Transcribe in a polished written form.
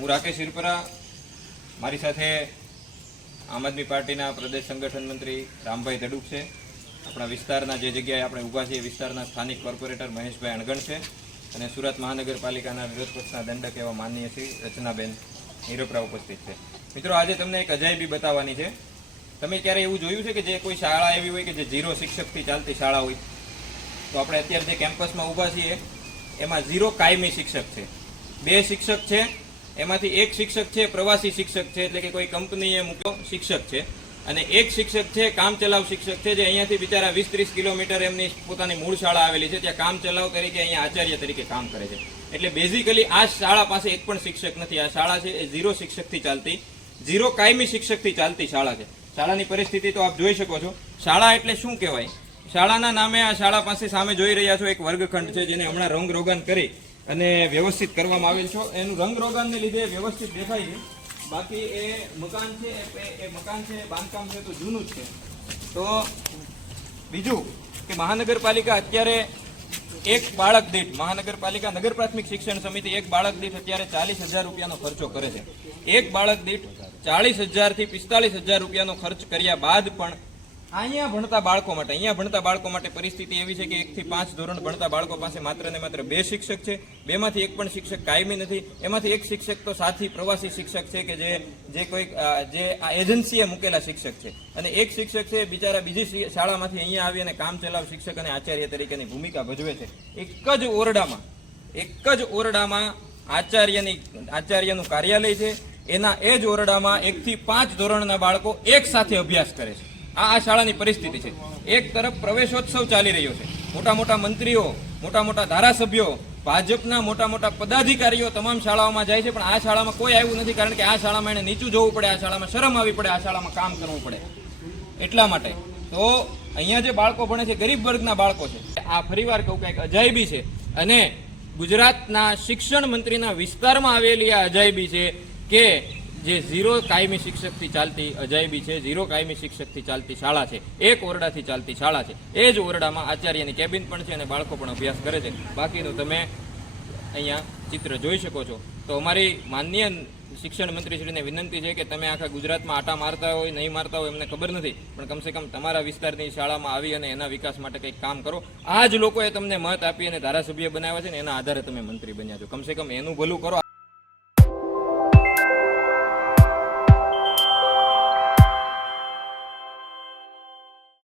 હું રાકેશ હિરપરા, મારી સાથે આમ આદમી પાર્ટીના પ્રદેશ સંગઠન મંત્રી રામભાઈ ધડુક છે, આપણા વિસ્તારના જે જગ્યાએ આપણે ઊભા છીએ વિસ્તારના સ્થાનિક કોર્પોરેટર મહેશભાઈ અણગણ છે અને સુરત મહાનગરપાલિકાના વિરોધ પક્ષના દંડક એવા માનનીય શ્રી રચનાબેન હિરપરા ઉપસ્થિત છે. મિત્રો, આજે તમને એક અજાયબી બતાવવાની છે. તમે ક્યારે એવું જોયું છે કે જે કોઈ શાળા એવી હોય કે જે 0 શિક્ષકથી ચાલતી શાળા હોય? તો આપણે અત્યારે જે કેમ્પસમાં ઊભા છીએ એમાં 0 કાયમી શિક્ષક છે. 2 શિક્ષક છે, એમાંથી એક શિક્ષક છે પ્રવાસી શિક્ષક છે, એટલે કે કોઈ કંપનીએ મૂક્યો શિક્ષક છે, અને એક શિક્ષક છે કામચલાઉ શિક્ષક છે, જે અહીંયાથી બિચારા 20-30 કિલોમીટર એમની પોતાની મૂળ શાળા આવેલી છે, ત્યાં કામચલાઉ તરીકે અહીંયા આચાર્ય તરીકે કામ કરે છે. એટલે બેઝિકલી આ શાળા પાસે એક પણ શિક્ષક નથી. આ શાળા છે એ 0 શિક્ષકથી ચાલતી, 0 કાયમી શિક્ષકથી ચાલતી શાળા છે. શાળાની પરિસ્થિતિ તો આપ જોઈ શકો છો. શાળા એટલે શું કહેવાય? શાળાના નામે આ શાળા પાસે સામે જોઈ રહ્યા છો એક વર્ગખંડ છે, જેને હમણાં રંગરોગાન કરી અને વ્યવસ્થિત કરવામાં આવેલ છે. એનું રંગરોગાનને લીધે વ્યવસ્થિત દેખાય છે. બાકી એ મકાન છે એ મકાન છે, બાંધકામ છે તો જૂનું જ છે. તો બીજું કે મહાનગરપાલિકા અત્યારે એક બાળક દીઠ, મહાનગરપાલિકા નગર પ્રાથમિક શિક્ષણ સમિતિ એક બાળક દીઠ અત્યારે 40,000 રૂપિયાનો ખર્ચો કરે છે. એક બાળક દીઠ 40,000 થી 45,000 રૂપિયાનો ખર્ચ કર્યા બાદ પણ અહીંયા ભણતા બાળકો માટે પરિસ્થિતિ એવી છે કે 1 થી 5 ધોરણ ભણતા બાળકો પાસે માત્ર ને માત્ર 2 શિક્ષક છે. 2 માંથી એક પણ શિક્ષક કાયમી નથી. એમાંથી એક શિક્ષક તો સાથી પ્રવાસી શિક્ષક છે કે જે કોઈ જે આ એજન્સીએ મૂકેલા શિક્ષક છે, અને એક શિક્ષક છે બિચારા બીજી શાળામાંથી અહીંયા આવી અને કામ ચલાવ શિક્ષક અને આચાર્ય તરીકેની ભૂમિકા ભજવે છે. એક જ ઓરડામાં આચાર્યનું કાર્યાલય છે. એના એ જ ઓરડામાં 1 થી 5 ધોરણના બાળકો એક સાથે અભ્યાસ કરે છે. આ શાળાની પરિસ્થિતિ છે. એક તરફ પ્રવેશોત્સવ ચાલી રહ્યો છે, મોટા મોટા મંત્રીઓ, મોટા મોટા ધારાસભ્યો, ભાજપના મોટા મોટા પદાધિકારીઓ તમામ શાળાઓમાં જાય છે, પણ આ શાળામાં કોઈ આવ્યું નથી. કારણ કે આ શાળામાં એને નીચું જોવું પડે, આ શાળામાં શરમ આવી પડે, આ શાળામાં કામ કરવું પડે. એટલા માટે તો અહીંયા જે બાળકો ભણે છે ગરીબ વર્ગના બાળકો છે. આ ફરીવાર કહું કંઈક અજાયબી છે, અને ગુજરાતના શિક્ષણ મંત્રીના વિસ્તારમાં આવેલી આ અજાયબી છે કે જે 0 કાયમી શિક્ષકથી ચાલતી અજાયબી છે, 0 કાયમી શિક્ષકથી ચાલતી શાળા છે, એક ઓરડાથી ચાલતી શાળા છે. એ જ ઓરડામાં આચાર્યની કેબિન પણ છે અને બાળકો પણ અભ્યાસ કરે છે. બાકીનું તમે અહીંયા ચિત્ર જોઈ શકો છો. તો અમારી માનનીય શિક્ષણ મંત્રીશ્રીને વિનંતી છે કે તમે આખા ગુજરાતમાં આટા મારતા હોય નહીં મારતા હોય એમને ખબર નથી, પણ કમસે કમ તમારા વિસ્તારની શાળામાં આવી અને એના વિકાસ માટે કંઈક કામ કરો. આ જ લોકોએ તમને મત આપી અને ધારાસભ્ય બનાવ્યા છે ને એના આધારે તમે મંત્રી બન્યા છો. કમસે કમ એનું ભલું કરો.